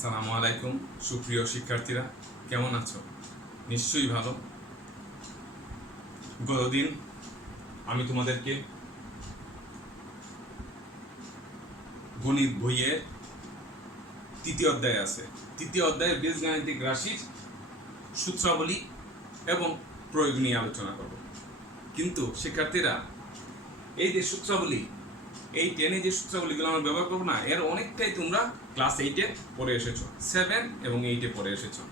আসসালামু আলাইকুম সুপ্রিয় শিক্ষার্থীরা, কেমন আছো? নিশ্চয়ই ভালো। গতদিন আমি তোমাদেরকে গণিত বইয়ের তৃতীয় অধ্যায়ের বীজগাণিতিক রাশির সূত্রাবলী এবং প্রয়োগ নিয়ে আলোচনা করব। কিন্তু শিক্ষার্থীরা, এই যে সূত্রাবলী, এই 10 যে সূত্রাবলীগুলো আমরা ব্যবহার করবো না, এর অনেকটাই তোমরা ক্লাস 8-এ পড়ে এসেছো, 7 এবং 8-এ পড়ে এসেছো।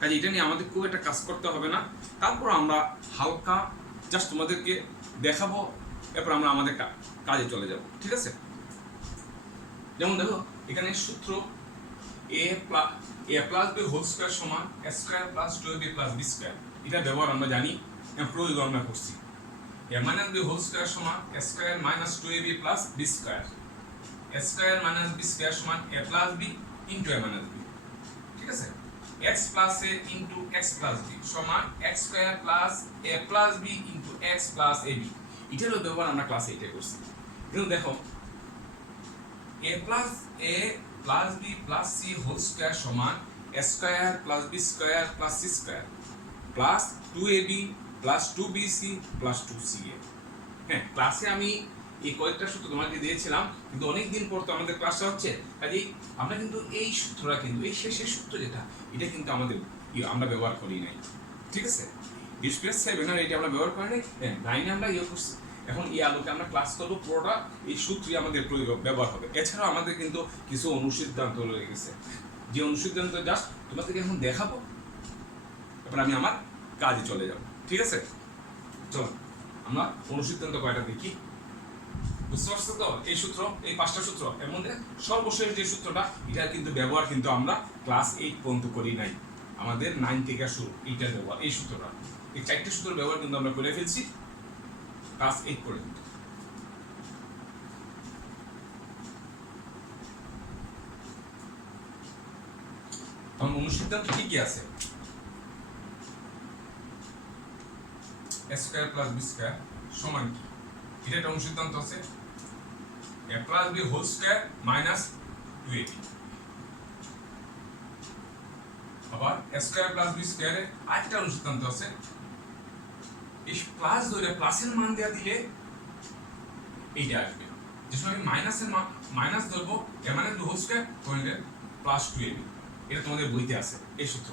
কাজে এটা নিয়ে আমাদের খুব একটা কাজ করতে হবে না। তারপর আমরা হালকা জাস্ট তোমাদেরকে দেখাবো, এরপর আমরা আমাদের কাজে চলে যাব। ঠিক আছে? যেমন দেখো, এখানে সূত্র a plus b whole square সমান a square plus 2ab plus b square. এটা ব্যবহার আমরা জানি, প্রয়োগ আমরা করছি। a minus b whole square সমান a square minus 2ab plus b square. a square minus b square সমান a plus b into a minus b। ঠিক আছে? x plus a into x plus b সমান x square plus a plus b into x plus ab। এটারও ব্যবহার আমরা class 8-এ করছি। কিন্তু দেখো, a plus b plus c whole square সমান a square plus b square plus c square plus 2ab plus 2bc plus 2ca। হ্যাঁ, ক্লাসে আমি এই কয়েকটা সূত্র তোমাকে দিয়েছিলাম, কিন্তু অনেক দিন পর তো আমাদের ক্লাসটা হচ্ছে। কাজেই আমরা কিন্তু এই সূত্রটা, কিন্তু এই শেষের সূত্র যেটা, এটা কিন্তু আমরা ব্যবহার করি নাই। ঠিক আছে? ডিসপ্লে 7 আর এটা আমরা ব্যবহার করি নাই, 9 আমরা করছি। এখন এই আলোকে আমরা ক্লাস করবো, পুরোটা এই সূত্রই আমাদের ব্যবহার হবে। এছাড়াও আমাদের কিন্তু কিছু অনুসিদ্ধান্ত রয়ে গেছে, যে অনুসিদ্ধান্ত জাস্ট তোমাদেরকে এখন দেখাবো, তারপর আমি আমার কাজে চলে যাব। ঠিক আছে? চলো আমরা অনুসিদ্ধান্ত কয়টা দেখি। বুঝতে পারছো তো? এই সূত্র, এই 5টা সূত্র, এর মধ্যে সর্বশেষ যে সূত্রটা, এটার কিন্তু ব্যবহার কিন্তু আমরা ক্লাস 8 পর্যন্ত করি নাই, আমাদের 9 থেকে শুরু এইটার ব্যবহার। এই সূত্রটা, এই 4টে সূত্রের ব্যবহার কিন্তু আমরা করে ফেলছি ক্লাস 8 পর্যন্ত। তখন অনুসিদ্ধান্ত ঠিকই আছে, a square plus b square সমান কি? এটা একটা অনুসিদ্ধান্ত আছে, a plus b whole square minus 2ab। আবার a স্কয়ার প্লাস b স্কয়ারে আরেকটা অনুসিদ্ধান্ত আছে, এই প্লাস ধরে প্লাসের মান দেয়া দিলে এইটা আসবে। যে সময় আমি মাইনাস ধরবো, a minus b whole square তাহলে প্লাস 2ab। এটা তোমাদের বইতে আছে এই সূত্র,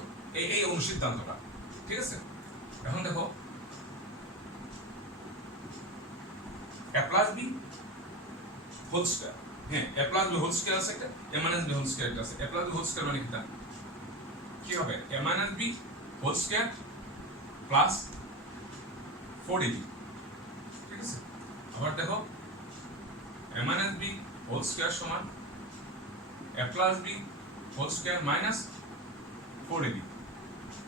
এই অনুসিদ্ধান্তটা। ঠিক আছে? এখন দেখো, a plus b whole square, হ্যাঁ a plus b whole square আছে একটা, a minus b whole square আছে। a plus b whole square মানে কি হবে? a minus b whole square plus 4ab। ঠিক আছে? আবার দেখো, a minus b whole square সমান a plus b whole square minus 4ab।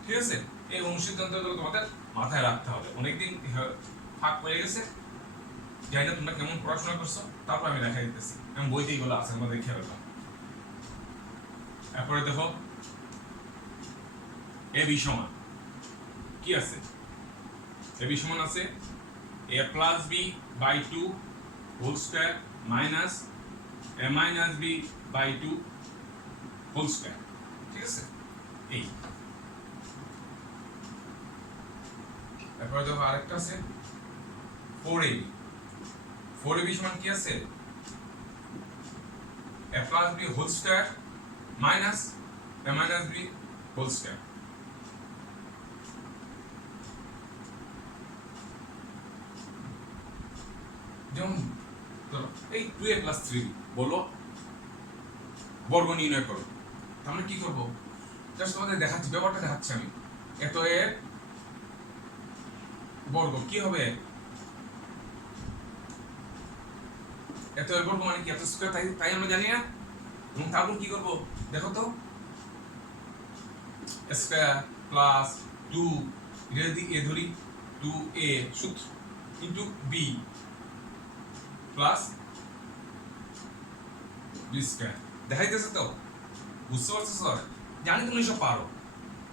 ঠিক আছে? এই অনুসিদ্ধান্তগুলো তোমাদের মাথায় রাখতে হবে, অনেকদিন ফাঁক পড়ে গেছে, জানি না তোমরা কেমন পড়াশোনা করছো, তারপর আমি দেখা দিতেছি। আমি বইতে এইগুলো আছে, আমরা দেখে ফেললাম। এরপরে দেখো, ab সমান কি আছে? ab সমান আছে a plus b by 2 whole square minus a minus b by 2 whole square. ঠিক আছে? এই এরপরে দেখো আরেকটা আছে 4ab। 4ab সমান কি আছে? a plus b whole square minus a minus b whole square. যেমন এই 2a প্লাস 3b বলো, বর্গ নির্ণয় করো। তাহলে কি করবো? জাস্ট তোমাদের দেখাচ্ছি, ব্যাপারটা দেখাচ্ছি আমি। এত এর বর্গ কি হবে? এত এর বর্গ মানে কি? এত স্কয়ার, তাই আমরা জানি না। এবং তারপর কি করবো দেখো তো, স্কয়ার প্লাস 2, এটা যদি a ধরি, 2a সূত্র into b plus b square. দেখাইতেছে তো? বুঝতে পারছো স্যার? জানি তুমি সব পারো।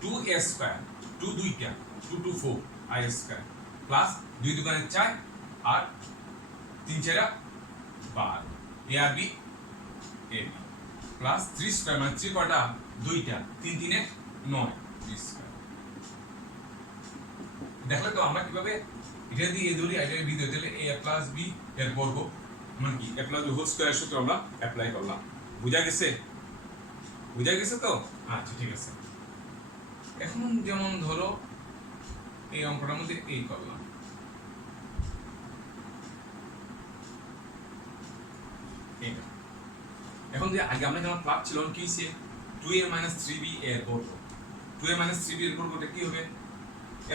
2a স্কয়ার, 2 দুইটা, 2 2 4 i স্কয়ার প্লাস 2 দুগুণে 4 আর 3 4 12 a আর b a b। Plus 3 square মানে 3 কয়টা দুইটা 3 3 9 3 স্কয়ার। দেখলে তো আমরা কিভাবে এটা দিয়ে ধরি এটা বি ধরি তাহলে a প্লাস b এর বর্গ মানে কি a plus b whole square সূত্র আমরা অ্যাপ্লাই করলাম। বুঝা গেছে? বুঝা গেছে তো? আচ্ছা ঠিক আছে। এখন যেমন ধরো এই অঙ্কটার মধ্যে এই করলাম, এখন যে আগে আমরা যেমন প্লাস ছিল কি হইছে 2a 3b এর বর্গ, 2a 3b এর বর্গটা কি হবে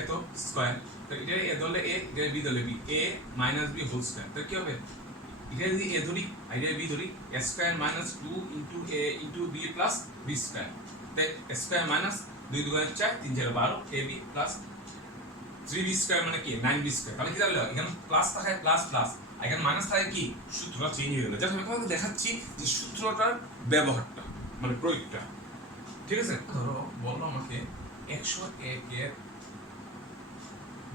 এত স্কয়ার, তো এটা a ধরলে a এটা b ধরলে b a b whole square, তো কি হবে এটা যদি a ধরি এটা b ধরি a square 2 a b plus b square, তাই square 2 2 4 3 4 12 ab plus 3b square মানে কি 9b স্কয়ার। তাহলে কি দাঁড়ালো এখানে প্লাস থাকে প্লাস প্লাস এখানে মাইনাস থাকে কি সূত্রটা চেঞ্জ হয়ে গেল। জাস্ট আমি তোমাকে দেখাচ্ছি যে সূত্রটার ব্যবহারটা মানে প্রয়োগটা, ঠিক আছে? ধরো বললো আমাকে 101 এর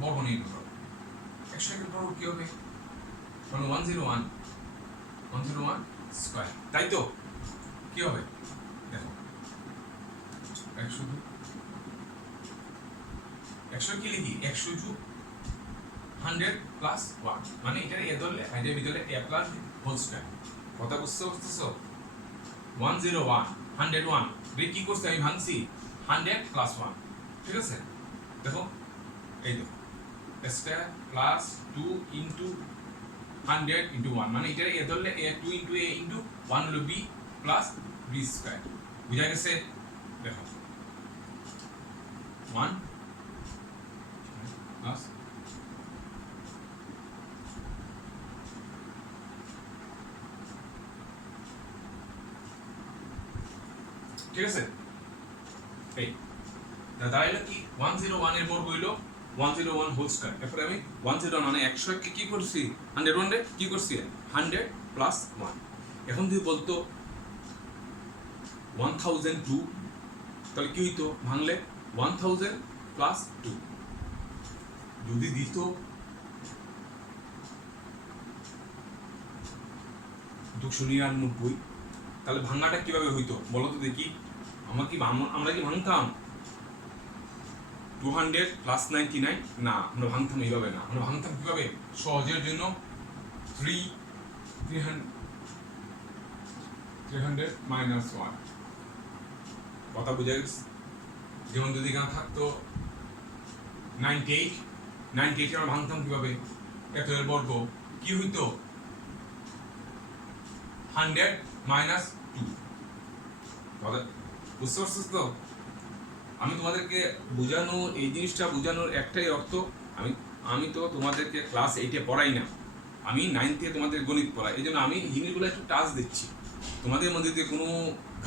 বর্গ নির্ণয় করো। 101 এর বর্গ কি হবে? মানে 101 স্কয়ার, তাই তো? কি হবে দেখো 100 কি লিখি 100 যোগ 100 প্লাস 1 মানে এটা এ ধরলে এটা বি ধরলে a প্লাস হোল স্কয়ার। কথা বুঝতে পারতেছো? 101 101 রে কি করতে আমি ভাঙছি 100 প্লাস 1, ঠিক আছে? দেখো এই দেখো স্কয়ার প্লাস 2 ইনটু 100 ইনটু 1 মানে এটা এ ধরলে a 2 ইনটু a ইনটু 1 হলো b প্লাস b স্কয়ার। বুঝা গেছে? দেখো 1 প্লাস ঠিক আছে? এই দাঁড়াইলো কি 101 এর বর্গ হইলো 101 হোল স্কয়ার। এরপরে আমি 101 মানে 101 কে কি করছি 101 রে কি করছি 100 প্লাস 1। এখন যদি বলতো 1002 তাহলে কি হইতো ভাঙলে 1000 প্লাস 2। যদি দিত 299 তাহলে ভাঙাটা কিভাবে হইতো বলো তো দেখি? আমরা কি ভাঙতাম 200 প্লাস 99? না, আমরা ভাঙতাম এইভাবে না, আমরা ভাঙতাম কিভাবে সহজের জন্য 300 মাইনাস 1। কথা বুঝা গেছে? যেমন যদি এখানে থাকতো 98 আমরা ভাঙতাম কিভাবে এত এর বর্গ কি হইতো 100 মাইনাস 2। বুঝতে পারছিস তো? আমি তোমাদেরকে বোঝানো এই জিনিসটা বোঝানোর একটাই অর্থ, আমি তো তোমাদেরকে ক্লাস 8-এ পড়াই না, আমি 9 থেকে তোমাদের গণিত পড়াই, এই জন্য আমি জিনিসগুলো একটু টাচ দিচ্ছি। তোমাদের মধ্যে যদি কোনো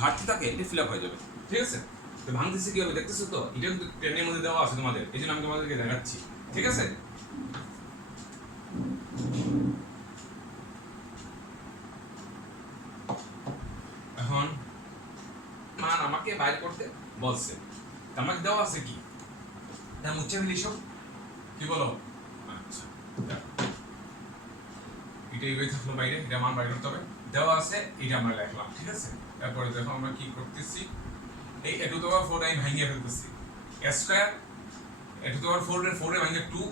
ঘাটতি থাকে এটা ফিল আপ হয়ে যাবে, ঠিক আছে? তো ভাঙতেছে কি হবে দেখতেছো তো? এটা কিন্তু ট্রেনের মধ্যে দেওয়া আছে তোমাদের, এই জন্য আমি তোমাদেরকে দেখাচ্ছি, ঠিক আছে? এখন মান আমাকে বাইর করতে বলছে, আমাকে দেওয়া আছে কি না মুছে ফেলি সব, কি বলো? আচ্ছা এটা এইভাবে থাকলো বাইরে, এটা মান বাইর করতে হবে, দেওয়া আছে এটা আমরা লিখলাম, ঠিক আছে? তারপরে দেখো আমরা কি করতেছি, এই a টু দি পাওয়ার 4 আমি ভাঙিয়ে ফেলতেছি a square a to the power 4 এর 4 এ ভাঙিয়ে 2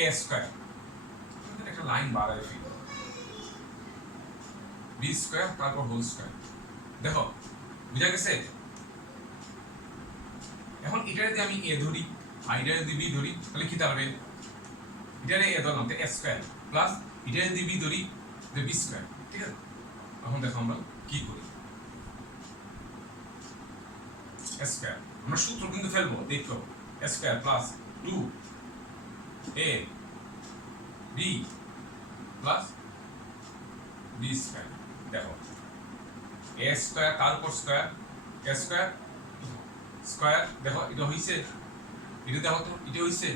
a স্কয়ার, একটা লাইন বাড়াই ফেলি b স্কয়ার তারপর হোল স্কয়ার। দেখো বুঝা গেছে? এখন এটা যদি আমি a ধরি আর এটা যদি b ধরি তাহলে কি দাঁড়াবে? এটা a ধরলাম তো a স্কয়ার প্লাস এটা যদি b ধরি তাহলে b স্কয়ার, ঠিক আছে? এখন দেখো আমরা কি করি a স্কয়ার, আমরা সূত্র কিন্তু ফেলবো, দেখো a square plus 2a b plus b square. দেখো a স্কয়ার তার উপর স্কয়ার a স্কয়ার স্কয়ার, দেখো এটা হইছে, এটা দেখো তো এটা হইছে,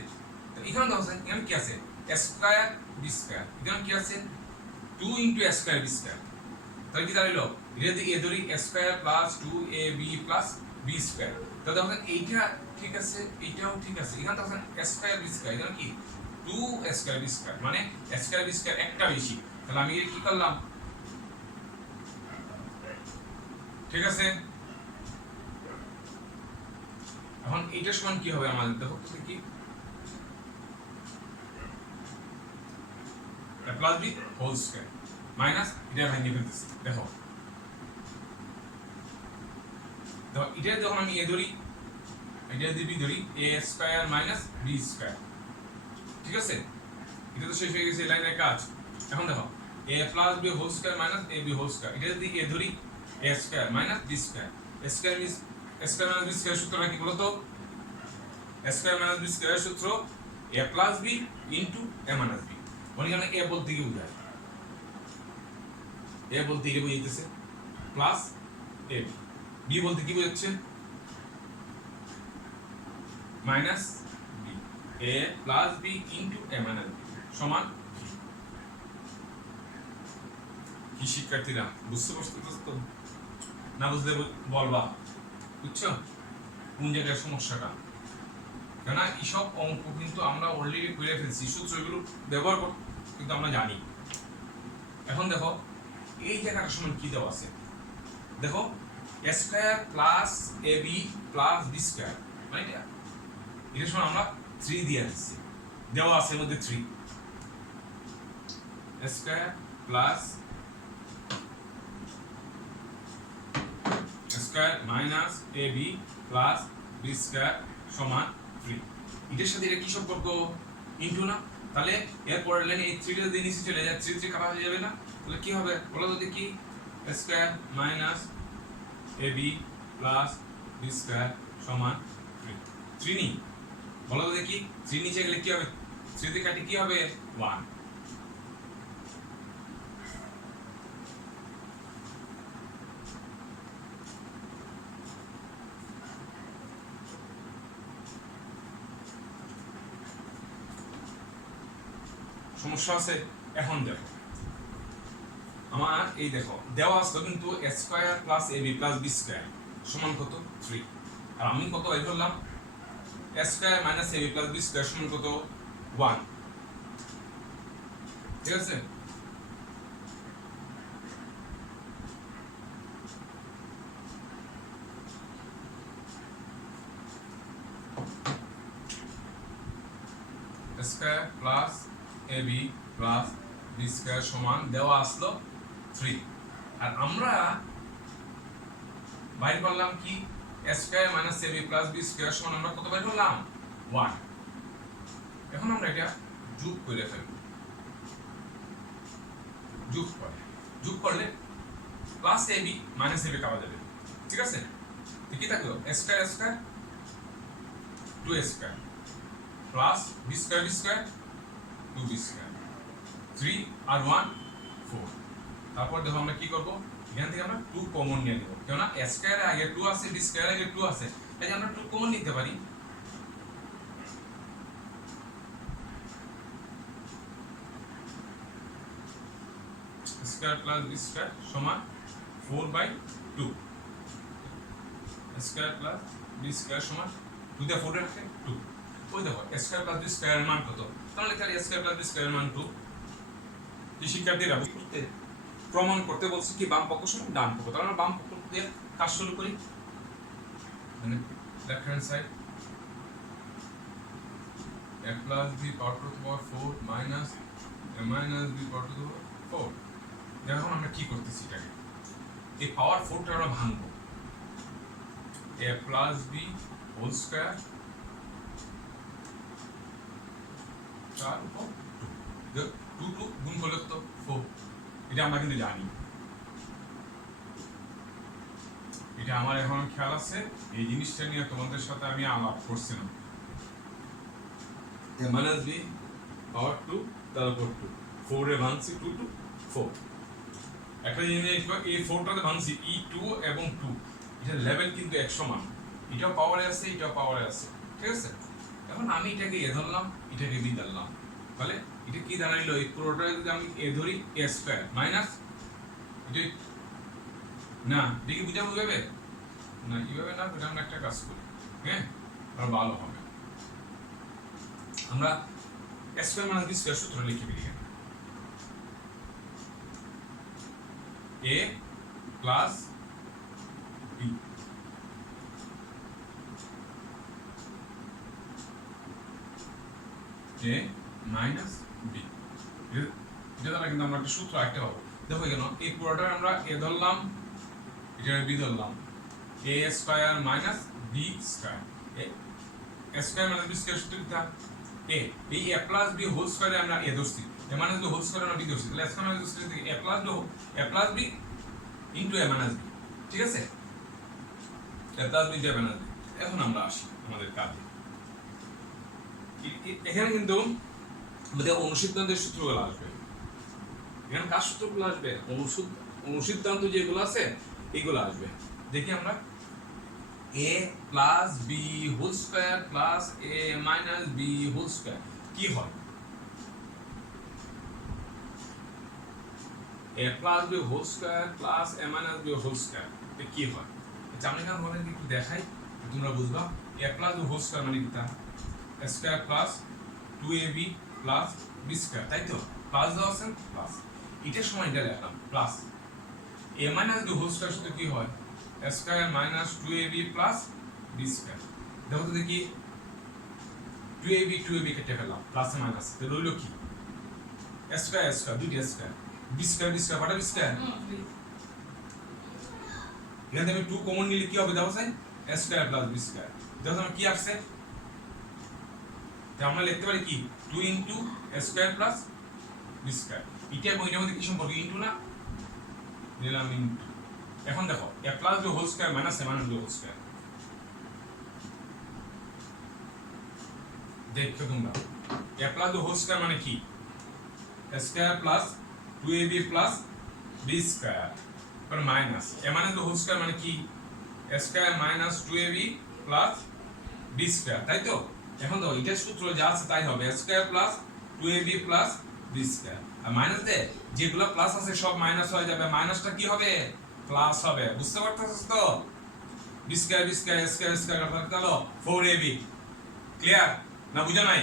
তো এখানে দেখো এখানে কি আছে a স্কয়ার b স্কয়ার, এখানে কি আছে 2 into a square b square, তাহলে কি দাঁড়াইলো এটা যদি a ধরি a square plus 2ab plus b square, তো দেখো এইটা ঠিক আছে এইটাও ঠিক আছে, এখানে দেখো a স্কয়ার b স্কয়ার, এখানে কি 2 স্কয়ার b স্কয়ার মানে a স্কয়ার b স্কয়ার একটা বেশি, তাহলে আমি কি করলাম ঠিক আছে, এখন এইটার সমান কি হবে আমাদের দেখো তো কি plus B whole square minus এটা ভাঙিয়ে ফেলতেছি। দেখো দেখো এটা যখন আমি এ ধরি, এটা যদি বি ধরি, A square minus B square, ঠিক আছে, এটা তো শেষ হয়ে গেছে লাইনের কাজ। এখন দেখো A plus B whole square minus A B whole square, এটা যদি এ ধরি A square minus B square, square miss square minus B square সূত্রটা কি বলতো? স্কয়ার মাইনাস বি স্কয়ার সূত্র A plus B into A minus B. মানে এখানে এ বলতে কি বোঝায়? এ বলতে কি বোঝাইতেছে প্লাস এ, বি বলতে কি বোঝাচ্ছে minus B, A plus B into A minus B সমান কি? শিক্ষার্থীরা বুঝতে পারছো তো? না বুঝলে বলবা, বুঝছো কোন জায়গায় সমস্যাটা? কেন এইসব অঙ্ক কিন্তু আমরা অলরেডি করে ফেলছি, সূত্রগুলো ব্যবহার কর কিন্তু আমরা জানি। এখন দেখো এই জায়গাটা সমান কি দেওয়া আছে, দেখো এ square plus A B plus B square, মানে এটা সমান আমরা 3 দিয়ে দিচ্ছি, দেওয়া আছে এর মধ্যে 3 square plus square minus A B plus B square সমান 3। এটার সাথে এটা কি সম্পর্ক? ইনটু না? তাহলে এর পরের লাইনে এই 3 টা যদি নিচে চলে যায় 3 3 কাটা হয়ে যাবে না? তাহলে কি হবে বলো তো দেখি? Square minus A B plus B square সমান 3। 3 নি বলো তো দেখি, 3 নিচে গেলে কি হবে? 3 দিয়ে কাটি কি হবে? 1। সমস্যা আছে? এখন দেখো আমার এই দেখো দেওয়া আছে কিন্তু এ square plus A B plus B square সমান কত? 3। আর আমি কত বের করলাম? এ square minus A B plus B square সমান কত? 1। ঠিক আছে, square plus A B plus B square সমান দেওয়া আসলো 3। আর আমরা বাইর করলাম কি? এ square minus A B plus B square সমান আমরা কত বাইর করলাম? 1। এখন আমরা এটা যোগ করে ফেলব, যোগ করলে plus A B minus A B কাটা যাবে, ঠিক আছে? কি থাকলো? A square 2 square plus B square 2 B square, 3 আর 1 4। তারপর দেখো আমরা কি করব, এখান থেকে আমরা 2 কমন নিয়ে নেব, কেন না এ স্কয়ার এর আগে 2 আছে, বি স্কয়ার এর আগে 2 আছে, তাই আমরা 2 কমন নিতে পারি। স্কয়ার প্লাস বি স্কয়ার সমান 4/2, স্কয়ার প্লাস বি স্কয়ার সমান 2 দিয়ে 4 রাখলে 2। ওই দেখো স্কয়ার প্লাস বি স্কয়ার এর মান কত? তাহলে তাহলে স্কয়ার প্লাস বি স্কয়ার এর মান 2। এই শিক্ষার্থীরা বুঝতে প্রমাণ করতে বলছি কি বাম পক্ষ সমান ডান পক্ষ, তাহলে আমরা বাম পক্ষ দিয়ে কাজ শুরু করি। মানে left hand side a plus b power to the power 4 minus a minus b power to the power 4। এখন আমরা কি করতেছি, এটাকে এই পাওয়ার 4টা আমরা ভাঙবো, a plus b whole square তার উপর 2 গুণ করলে তো 4। এটা আমরা কিন্তু জানি, এটা আমার এখন খেয়াল আছে, এই জিনিসটা নিয়ে তোমাদের সাথে আমি আলাপ করছিলাম। a minus b power 2 তার উপর 2, 4 এ ভাঙছি 2 to 4। একটা জিনিস এই 4টাতে ভাঙছি e2 এবং 2, এটা লেভেল কিন্তু এক সমান, এটাও পাওয়ারে আছে এটাও পাওয়ারে আছে, ঠিক আছে? এখন আমি এটাকে এ ধরলাম এটাকে বি ধরলাম, তাহলে এটা কি দাঁড়াইলো? এই পুরোটা যদি আমি এ ধরি এ স্কয়ার মাইনাস এটা না, দেখি বুঝাবো যাবে না? এইভাবে না, এটা আমরা একটা কাজ করি, হ্যাঁ আর ভালো হবে। আমরা A square minus B square সূত্র লিখে দিই, a plus B, A minus B. এটা দ্বারা কিন্তু আমরা একটা সূত্র আঁকতে পারবো। দেখো এখানে এই পুরোটা আমরা এ ধরলাম, এটা বি ধরলাম, এ স্কয়ার মাইনাস বি স্কয়ার। এ স্কয়ার মাইনাস বি স্কয়ার সূত্র কি? এ এই এ প্লাস বি হোল স্কয়ারে আমরা এ ধরছি, এ মাইনাস বি হোল স্কয়ারে আমরা বি ধরছি, তাহলে স্কয়ার মাইনাস বি থেকে এ plus B into A minus B. ঠিক আছে, এ plus B into A minus B. এখন আমরা আসি আমাদের কাজে। এখানে কিন্তু আমাদের অনুসিদ্ধান্তের সূত্রগুলো আসবে। এখানে কার সূত্রগুলো আসবে? অনুসিদ্ধান্ত যেগুলো আছে এগুলো আসবে। দেখি আমরা A plus B whole square plus A minus B whole square কি হয়? A plus B whole square plus A minus B whole square এটা কি হয়? আচ্ছা আমি এখানে বলেন একটু দেখাই, তোমরা বুঝবা। A plus B whole square মানে কি? তা square plus 2ab plus B square, তাই তো? প্লাস দেওয়া আছে, প্লাস এটার সময় এটা লিখলাম plus A minus B whole square সাথে কি হয়? Square minus 2ab plus B square. দেখো তো দেখি 2ab কেটে ফেললাম, প্লাস এ মাইনাস রইল কি? স্কয়ার স্কয়ার দুইটা স্কয়ার, বি স্কয়ার বাটা বি স্কয়ার। এখানে আমি 2 কমন নিলে কি হবে? দেখো sir square plus B square. দেখো আমার কি আসছে? আমরা লিখতে পারি কি 2 into square plus B square. এটা বইটার মধ্যে কি সম্পর্ক? ইনটু না, নিলাম ইনটু। এখন দেখো A plus B whole square minus A minus B whole square. দেখো তোমরা A plus B whole square মানে কি? Square plus 2ab plus B square আর minus A minus B whole square মানে কি? Square minus 2ab plus B square, তাই তো? এখন দেখো এটার সূত্র যা আছে তাই হবে, square plus 2ab plus B square. আর মাইনাস দে যেগুলো প্লাস আছে সব মাইনাস হয়ে যাবে, মাইনাসটা কি হবে? প্লাস হবে। বুঝতে পারতেছস তো? বি স্কয়ার স্কয়ার কাটা গেল 4ab। ক্লিয়ার না? বুঝা নাই?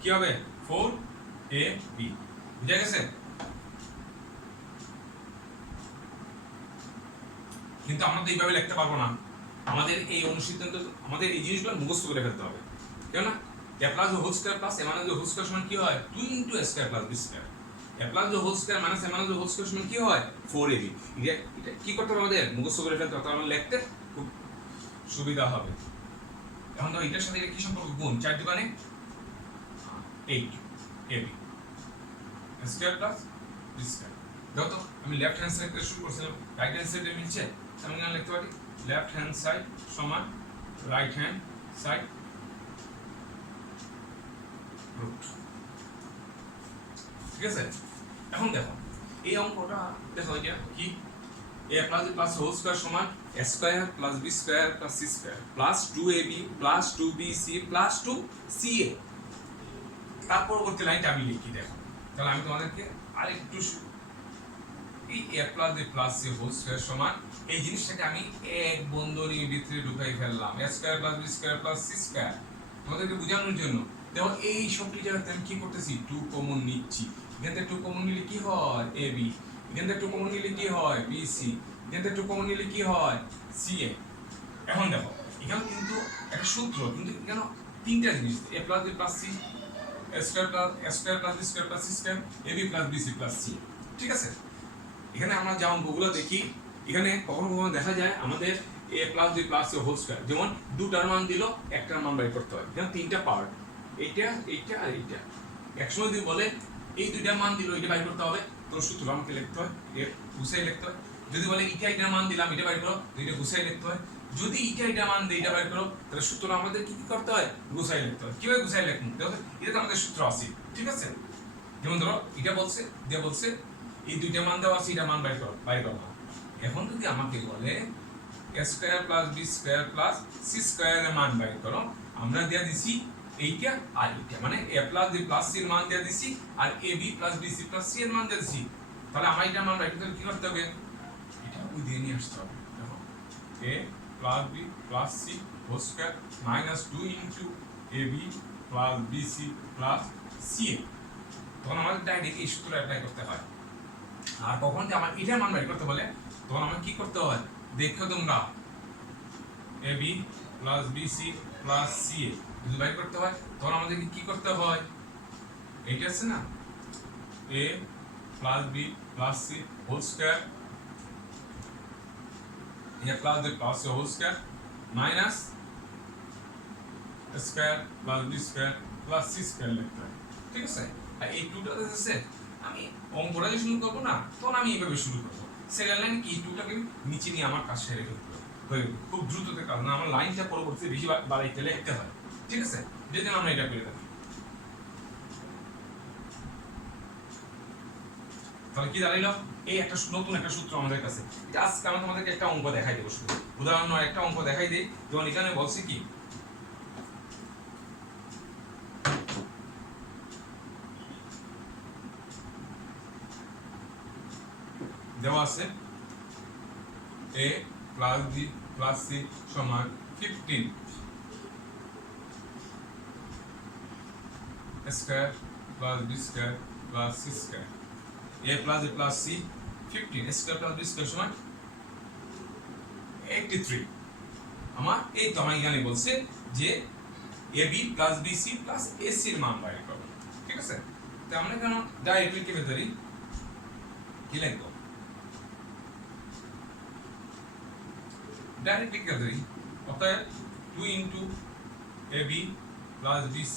কি হবে? 4ab। বুঝা গেছে? কিন্তু আমরা তো এইভাবে লিখতে পারবো না, আমাদের এই অনুসিদ্ধান্ত আমাদের এই জিনিসগুলো মুখস্থ করে ফেলতে হবে। কেন না? A plus whole square plus A minus whole square সমান কি হয়? 2 into a square plus B square. A plus whole square minus A minus whole square সমান কি হয়? 4ab। এটা কি করতে হবে? আমাদের মুখস্থ করে ফেলতে হবে, তাহলে লিখতে খুব সুবিধা হবে। এখন তো এটার সাথে কি সম্পর্ক? গুণ, 4 দোকানে 8ab square plus B square. দেখো তো আমি লেফট হ্যান্ড সাইড থেকে শুরু করছিলাম, রাইট হ্যান্ড সাইডে মিলছে, আমি এখানে লিখতে পারি লেফট হ্যান্ড সাইড সমান রাইট হ্যান্ড সাইড রুট। ঠিক আছে? এখন দেখো এই অঙ্কটা দেখো, এটা কি? a plus plus whole square সমান a square plus b square plus c square plus 2ab plus 2bc plus 2ca। তার পরবর্তী লাইনটা আমি লিখি। দেখো তাহলে আমি তোমাদেরকে আরেকটু এই a plus b plus c whole square সমান এই জিনিসটাকে আমি এক বন্ধনীর ভিতরে ঢুকাই ফেললাম, a square plus b square plus c square, তোমাদেরকে বোঝানোর জন্য। দেখো এই সবটি জায়গাতে আমি কি করতেছি? 2 কমন নিচ্ছি। এখান থেকে 2 কমন নিলে কি হয়? ab। এখান থেকে 2 কমন নিলে কি হয়? bc। এখান থেকে 2 কমন নিলে কি হয়? ca। এখন দেখো এখানে কিন্তু একটা সূত্র, কিন্তু এখানে তিনটা জিনিস, a plus b plus c, a square plus b square plus c square, ab plus bc plus c। ঠিক আছে? এখানে আমরা যে অঙ্কগুলো দেখি, এখানে কখনো কখনো দেখা যায় আমাদের a plus b plus c whole square, যেমন দুটার মান দিল, একটার মান বের করতে হয়। যেমন তিনটা পার্ট, এইটা এইটা আর এইটা। একসময় যদি বলে এই দুইটা মান দিল, এটা বের করতে হবে, তো সূত্র আমাকে লিখতে হয়, এর গুছাই লিখতে হয়। যদি বলে এটা এইটার মান দিলাম, এটা বের করো, তো এটা গুছাই লিখতে হয়। যদি এটা মান দেয়, এটা বের করো, তাহলে সূত্র আমাদের কি কি করতে হয়? গুছাই লিখতে হয়। কিভাবে গুছাই লিখবো? দেখো এটা তো আমাদের সূত্র আছে। ঠিক আছে? যেমন ধরো এটা বলছে, যে বলছে এই দুইটা মান দেওয়া আছে, এটা মান বের করো, এখন যদি আমাকে বলে a square plus b square plus c স্কয়ারের মান বের করো, আমরা দেয়া দিছি এইটা আর এইটা, মানে a plus b plus c এর মান দেয়া দিছি আর ab plus bc plus c এর মান দেয়া দিছি। তাহলে আমরা এটা মান বের করতে কি করতে হবে? এটা ওই দিয়ে নিয়ে আসতে হবে। দেখো a plus b plus c whole square minus 2 into ab plus bc plus ca। তখন আমাদের ডাইরেক্ট এই সূত্র অ্যাপ্লাই করতে হয়। আর কখন যে আমার এটার মান বের করতে বলে তখন আমার কি করতে হয় দেখো তোমরা A B plus B C plus C A যদি বের করতে হয় তখন আমাদেরকে কি করতে হয় এইটা আছে না A plus B plus C whole square A plus B plus C whole square minus square plus B square plus C square লিখতে হয় ঠিক আছে আর এই টুটা আছে আমি অঙ্কটা যে শুরু করবো না তখন আমি এইভাবে শুরু করবো সেকেন্ড লাইন কি টুটাকে নিচে নিয়ে আমার কাজ সেরে ফেলতে হবে খুব দ্রুততে কারণ আমার লাইনটা পরবর্তীতে বেশি বাড়াইতে লিখতে হয় ঠিক আছে যে জন্য আমরা এটা করে থাকি তাহলে কি দাঁড়াইলো এই একটা নতুন একটা সূত্র আমাদের কাছে এটা আজকে আমি তোমাদেরকে একটা অঙ্ক দেখাই দেবো শুধু উদাহরণ একটা অঙ্ক দেখাই দিই যেমন এখানে বলছি কি দেওয়া আছে a plus b plus c সমান 15 square plus b square plus c square a plus b plus c 15 square plus b square সমান 83 আমার এই তো আমার এখানে বলছে যে ab plus bc plus ac এর মান বাইর করো ঠিক আছে তো আমরা কেন ডাইরেক্টলি কি বেতরি কি লিখব ডাইরেক্টলি কি করি অতএব 2 into ab plus bc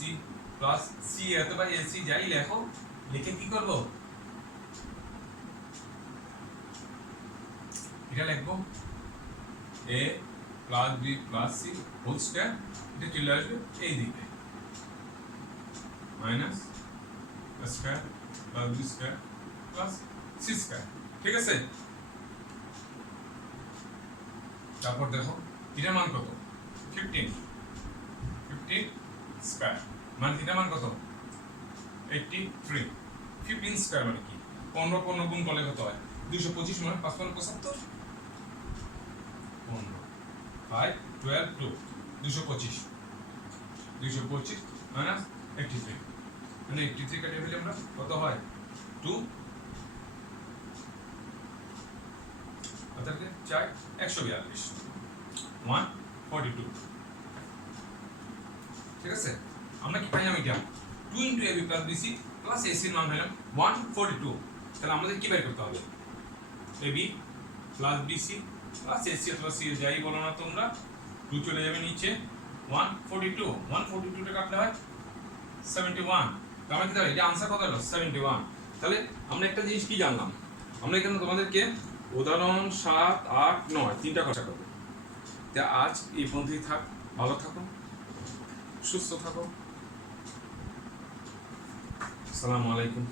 plus c অথবা ac যাই লেখো লিখে কি করব এটা লিখব a plus b plus c whole square এটা চলে আসবে এই দিকে minus square plus b square plus c square ঠিক আছে তারপর দেখো এটার মান কত 15 স্কয়ার মানে এটার মান কত 83 15 স্কয়ার মানে কি 15 15 গুণ করলে কত হয় 225 মানে 5 75 15 5 12 2 225 মাইনাস 83 মানে 83 কাটিয়ে ফেলে আমরা কত হয় 2 অর্থাৎ 4 142 142 ঠিক আছে আমরা কি পাইলাম এটা 2 into ab plus bc plus ac এর মান পেলাম 142 তাহলে আমাদের কি বের করতে হবে ab plus bc plus ac plus c যাই বলো না তোমরা 2 চলে যাবে নিচে 142 142 টা কাটলে হয় 71 তাহলে কি দাঁড়ায় এটা आंसर কত হলো 71 তাহলে আমরা একটা জিনিস কি জানলাম আমরা এখানে তোমাদেরকে উদাহরণ 7 8 9 তিনটা কথা করব তা আজ এই পর্যন্তই থাক ভালো থাকো সুস্থ থাকো আসসালামু আলাইকুম